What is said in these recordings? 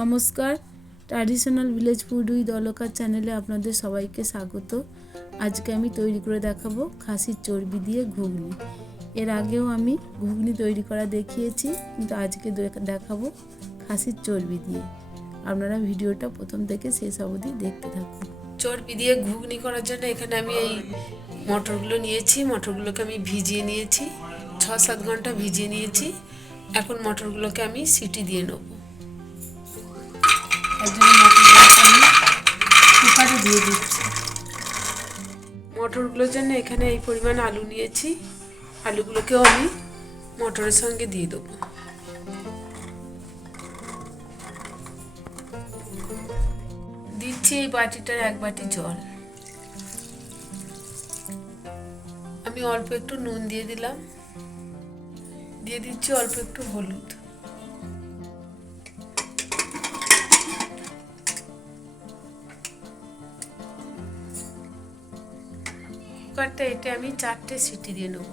নমস্কার। Traditional village food with অলকার চ্যানেলে আপনাদের সবাইকে স্বাগত। আজকে আমি তৈরি করে দেখাবো খাসির চর্বি দিয়ে ঘুগনি। এর আগেও আমি ঘুগনি তৈরি করা দেখিয়েছি, কিন্তু আজকে দেখাবো খাসির চর্বি দিয়ে। আপনারা ভিডিওটা প্রথম থেকে শেষ অবধি দেখতে থাকুন। চর্বি দিয়ে ঘুগনি করার জন্য এখানে আমি এই মটরগুলো নিয়েছি, মটরগুলোকে আমি ভিজিয়ে নিয়েছি, ছ সাত ঘণ্টা ভিজিয়ে নিয়েছি। এখন মটরগুলোকে আমি সিটি দিয়ে নেব। মটরগুলোকে আমি কুকারে দিয়ে দিচ্ছি। মটরগুলোর জন্য এখানে এই পরিমাণ আলু নিয়েছি। আলুগুলোকেও আমি মটরের সঙ্গে দিয়ে দেবো। দিচ্ছি এই বাটিটার এক বাটি জল। আমি অল্প একটু নুন দিয়ে দিলাম। দিয়ে দিচ্ছি অল্প একটু হলুদ। কুকারটা এটা আমি চারটে সিটি দিয়ে নেব।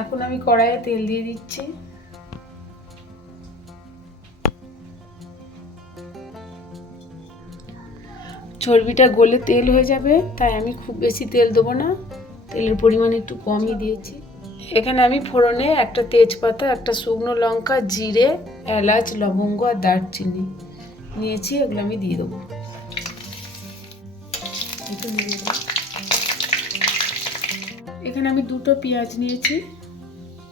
এখন আমি কড়াইয়ে তেল দিয়ে দিচ্ছি। চর্বিটা গলে তেল হয়ে যাবে, তাই আমি খুব বেশি তেল দেবো না। তেলের পরিমাণ একটু কমই দিয়েছি। এখানে আমি ফোড়নে একটা তেজপাতা, একটা শুকনো লঙ্কা, জিরে, এলাচ, লবঙ্গ আর দারচিনি নিয়েছি, এগুলো আমি দিয়ে দেবো। এখানে আমি দুটো পেঁয়াজ নিয়েছি,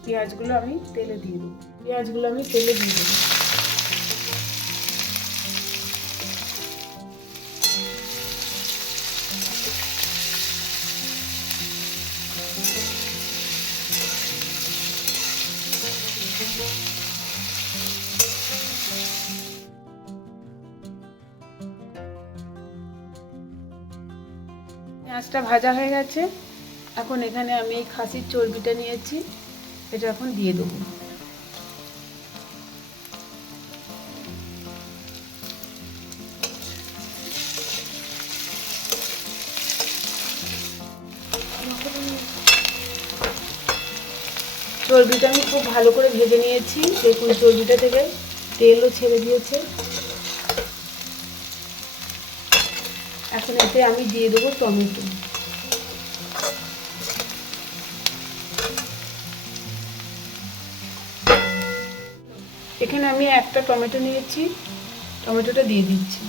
পেঁয়াজগুলো আমি তেলে দিয়ে দেবো। পেঁয়াজগুলো আমি তেলে দিয়ে দেবো। পেঁয়াজটা ভাজা হয়ে গেছে। এখন এখানে আমি খাসির চর্বিটা নিয়েছি। এটা এখন দিয়ে দেবো। চর্বিটা আমি খুব ভালো করে ভেজে নিয়েছি। দেখুন চর্বিটা থেকে তেলও ছেড়ে দিয়েছে। এখন এতে আমি দিয়ে দেবো টমেটো। এখানে আমি একটা টমেটো নিয়েছি টমেটোটা দিয়ে দিচ্ছি।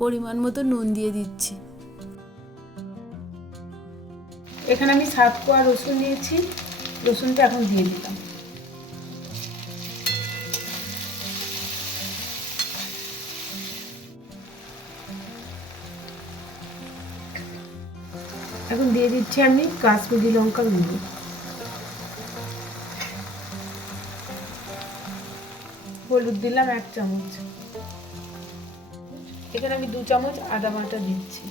পরিমাণ মতো নুন দিয়ে দিচ্ছি। এখানে আমি সাত কোয়া রসুন নিয়েছি রসুনটা এখন দিয়ে দিলাম। এখন দিয়ে দিচ্ছি আমি কাশ্মীরি লঙ্কা গুঁড়ো। হলুদ দিলাম এক চামচ। এখানে আমি দু চামচ আদা বাটা দিচ্ছি।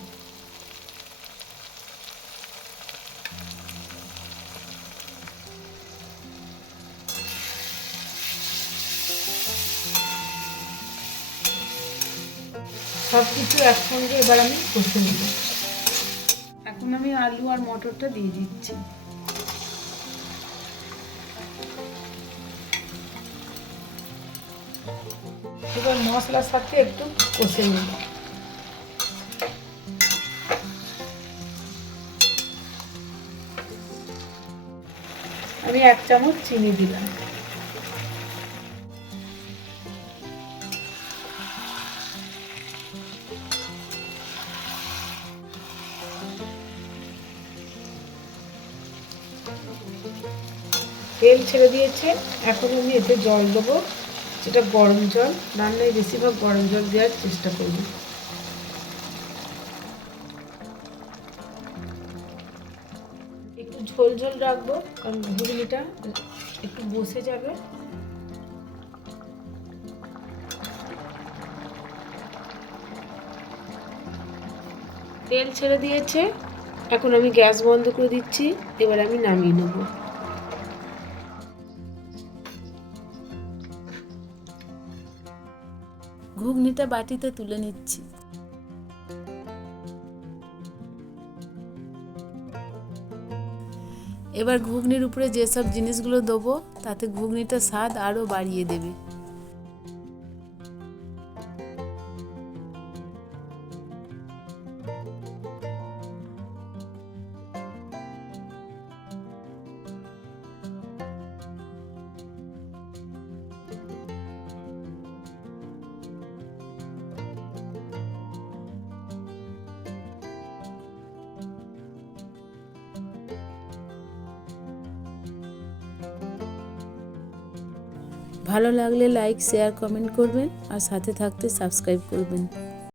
সব কিছু একসঙ্গে এবার আমি কষে নেব। এখন আমি আলু আর মটরটা দিয়ে দিচ্ছি। এবার মশলার সাথে একটু কষে নেব আমি এক চামচ চিনি দিলাম। তেল ছেড়ে দিয়েছে। এখন আমি এতে জল দেবো, যেটা গরম জল। রান্নায় বেশিরভাগ গরম জল দেওয়ার চেষ্টা করব। একটু ঝোল ঝোল রাখব, কারণ ঘুগনিটা একটু বসে যাবে। তেল ছেড়ে দিয়েছে। এখন আমি গ্যাস বন্ধ করে দিচ্ছি, এবার আমি নামিয়ে নেব। ঘুগনিটা বাটিতে তুলে নিচ্ছি। এবার ঘুগনির উপরে যেসব জিনিসগুলো দেবো, তাতে ঘুগনিটা স্বাদ আরও বাড়িয়ে দেবে। ভালো লাগলে লাইক শেয়ার কমেন্ট করবেন আর সাথে থাকতে সাবস্ক্রাইব করবেন।